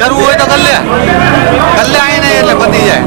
કરવું હોય તો કર લે આવીને એટલે પતી જાય।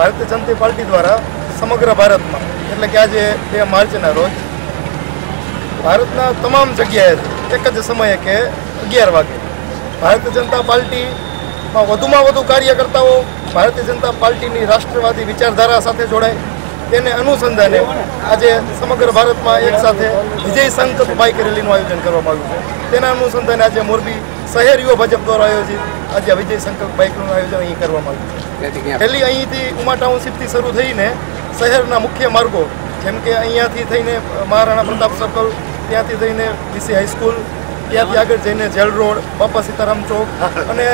ભારતીય જનતા પાર્ટી દ્વારા સમગ્ર ભારતમાં એટલે કે આજે 2 માર્ચના રોજ ભારતના તમામ જગ્યાએ એક જ સમયે કે 11 વાગે ભારતીય જનતા પાર્ટીમાં વધુમાં વધુ કાર્યકર્તાઓ ભારતીય જનતા પાર્ટીની રાષ્ટ્રવાદી વિચારધારા સાથે જોડાય તેને અનુસંધાને આજે સમગ્ર ભારતમાં એક સાથે વિજય સંકલ્પ બાઇક રેલીનું આયોજન કરવામાં આવ્યું છે। તેના અનુસંધાને આજે મોરબી શહેર યુવા ભાજપ દ્વારા આયોજિત આજે વિજય સંકલ્પ બાઇકનું આયોજન અહીં કરવામાં આવ્યું છે। રેલી અહીંથી ઉમા ટાઉનશીપથી શરૂ થઈને શહેરના મુખ્ય માર્ગો જેમ કે અહીંયાથી થઈને મહારાણા પ્રતાપ સર્કલ, ત્યાંથી થઈને વીસી હાઈસ્કૂલ, ત્યાંથી આગળ જઈને જેલ રોડ, બાપા સીતારામ ચોક અને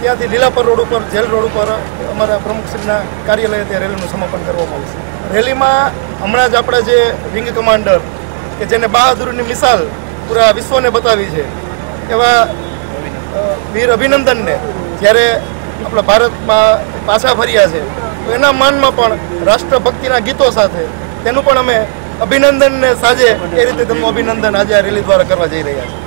ત્યાંથી લીલાપર રોડ ઉપર જેલ રોડ ઉપર અમારા પ્રમુખશ્રીના કાર્યાલયે ત્યાં રેલીનું સમાપન કરવામાં આવશે। રેલીમાં હમણાં જ આપણા જે વિંગ કમાન્ડર કે જેને બહાદુરીની મિસાલ પૂરા વિશ્વને બતાવી છે એવા વીર અભિનંદનને જ્યારે આપણા ભારતમાં પાછા ફર્યા છે તો એના માનમાં પણ રાષ્ટ્રભક્તિના ગીતો સાથે તેનું પણ અમે અભિનંદનને સાજે એ રીતે તેમનું અભિનંદન આજે આ રેલી દ્વારા કરવા જઈ રહ્યા છીએ।